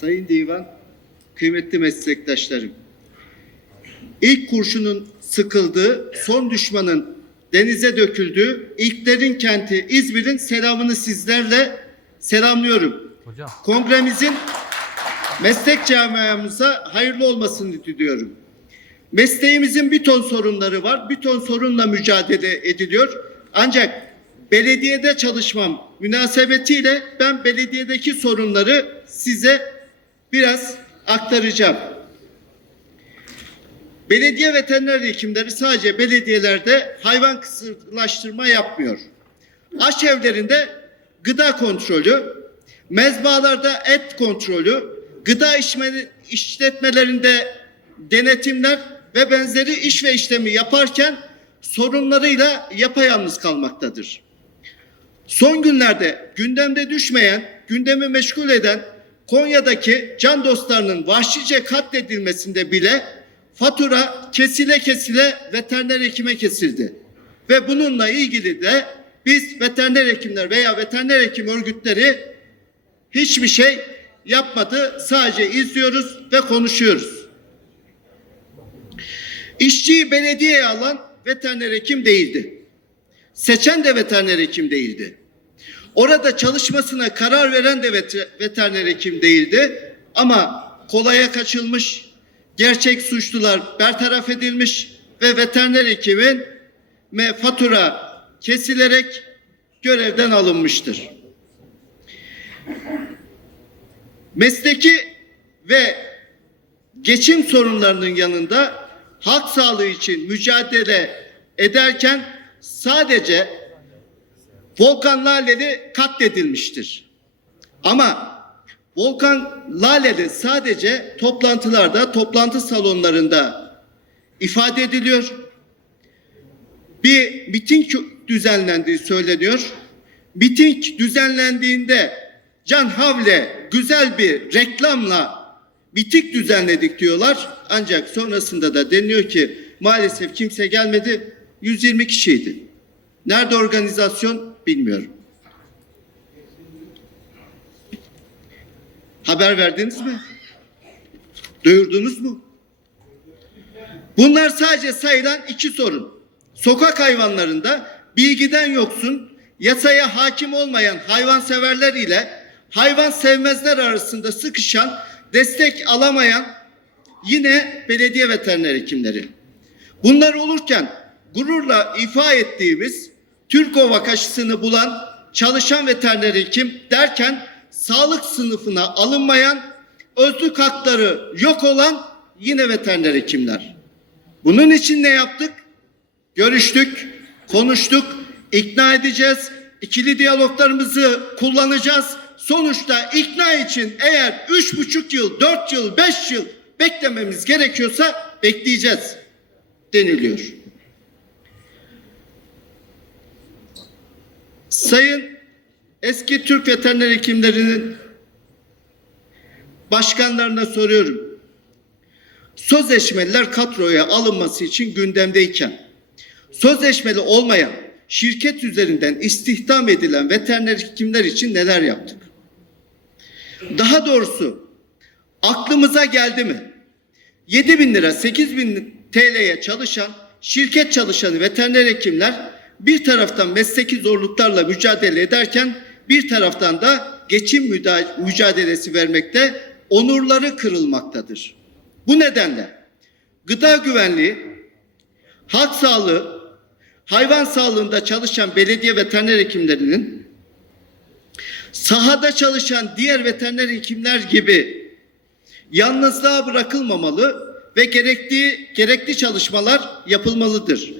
Sayın Divan, kıymetli meslektaşlarım. İlk kurşunun sıkıldığı, son düşmanın denize döküldüğü ilklerin kenti İzmir'in selamını sizlerle selamlıyorum. Hocam. Kongremizin meslek camiamıza hayırlı olmasını diliyorum. Mesleğimizin bir ton sorunları var. Bir ton sorunla mücadele ediliyor. Ancak belediyede çalışmam münasebetiyle ben belediyedeki sorunları size biraz aktaracağım. Belediye veteriner hekimleri sadece belediyelerde hayvan kısırlaştırma yapmıyor. Aşevlerinde gıda kontrolü, mezbalarda et kontrolü, gıda işletmelerinde denetimler ve benzeri iş ve işlemi yaparken sorunlarıyla yapayalnız kalmaktadır. Son günlerde gündemde düşmeyen, gündemi meşgul eden Konya'daki can dostlarının vahşice katledilmesinde bile fatura kesile kesile veteriner hekime kesildi. Ve bununla ilgili de biz veteriner hekimler veya veteriner hekim örgütleri hiçbir şey yapmadı. Sadece izliyoruz ve konuşuyoruz. İşçiyi belediyeye alan veteriner hekim değildi. Seçen de veteriner hekim değildi. Orada çalışmasına karar veren de vet- veteriner hekim değildi. Ama kolaya kaçılmış, gerçek suçlular bertaraf edilmiş ve veteriner hekimin me- fatura kesilerek görevden alınmıştır. Mesleki ve geçim sorunlarının yanında halk sağlığı için mücadele ederken sadece Volkan Laleli katledilmiştir. Ama Volkan Laleli sadece toplantılarda, toplantı salonlarında ifade ediliyor. Bir miting düzenlendiği söyleniyor. Miting düzenlendiğinde Can Havle güzel bir reklamla miting düzenledik diyorlar. Ancak sonrasında da deniyor ki maalesef kimse gelmedi. 120 kişiydi. Nerede organizasyon bilmiyorum. Haber verdiniz mi? Duyurdunuz mu? Bunlar sadece sayılan iki sorun. Sokak hayvanlarında bilgiden yoksun, yasaya hakim olmayan hayvanseverler ile hayvan sevmezler arasında sıkışan, destek alamayan yine belediye veteriner hekimleri. Bunlar olurken gururla ifa ettiğimiz Türkovak aşısını bulan çalışan veteriner hekim derken sağlık sınıfına alınmayan, özlük hakları yok olan yine veteriner hekimler. Bunun için ne yaptık? Görüştük, konuştuk, ikna edeceğiz, ikili diyaloglarımızı kullanacağız. Sonuçta ikna için eğer üç buçuk yıl, dört yıl, beş yıl beklememiz gerekiyorsa bekleyeceğiz deniliyor. Sayın eski Türk veteriner hekimlerinin başkanlarına soruyorum. Sözleşmeliler kadroya alınması için gündemdeyken sözleşmeli olmayan şirket üzerinden istihdam edilen veteriner hekimler için neler yaptık? Daha doğrusu aklımıza geldi mi? 7 bin lira 8 bin TL'ye çalışan şirket çalışanı veteriner hekimler bir taraftan mesleki zorluklarla mücadele ederken bir taraftan da geçim mücadelesi vermekte onurları kırılmaktadır. Bu nedenle gıda güvenliği, halk sağlığı, hayvan sağlığında çalışan belediye veteriner hekimlerinin sahada çalışan diğer veteriner hekimler gibi yalnızlığa bırakılmamalı ve gerektiği gerekli çalışmalar yapılmalıdır.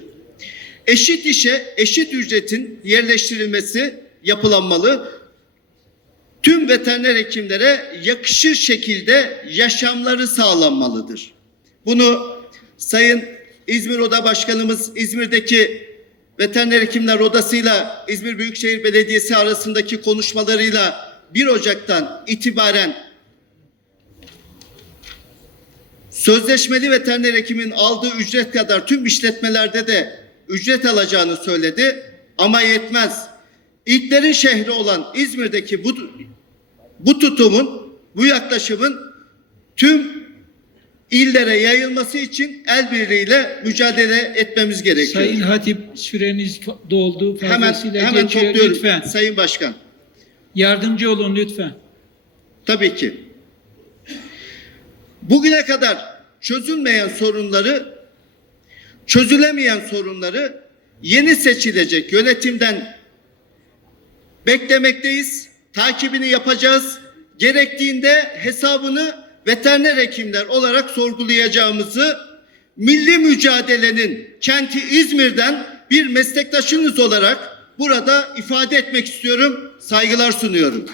Eşit işe eşit ücretin yerleştirilmesi yapılanmalı. Tüm veteriner hekimlere yakışır şekilde yaşamları sağlanmalıdır. Bunu Sayın İzmir Oda Başkanımız İzmir'deki Veteriner Hekimler Odası'yla İzmir Büyükşehir Belediyesi arasındaki konuşmalarıyla 1 Ocak'tan itibaren sözleşmeli veteriner hekimin aldığı ücret kadar tüm işletmelerde de ücret alacağını söyledi ama yetmez. İlklerin şehri olan İzmir'deki bu, bu tutumun bu yaklaşımın tüm illere yayılması için el birliğiyle mücadele etmemiz gerekiyor. Sayın Hatip süreniz doldu. hemen hemen geçiyor. topluyorum Lütfen. Sayın Başkan. Yardımcı olun lütfen. Tabii ki. Bugüne kadar çözülmeyen sorunları, çözülemeyen sorunları yeni seçilecek yönetimden beklemekteyiz. Takibini yapacağız. Gerektiğinde hesabını veteriner hekimler olarak sorgulayacağımızı milli mücadelenin kenti İzmir'den bir meslektaşınız olarak burada ifade etmek istiyorum. Saygılar sunuyorum.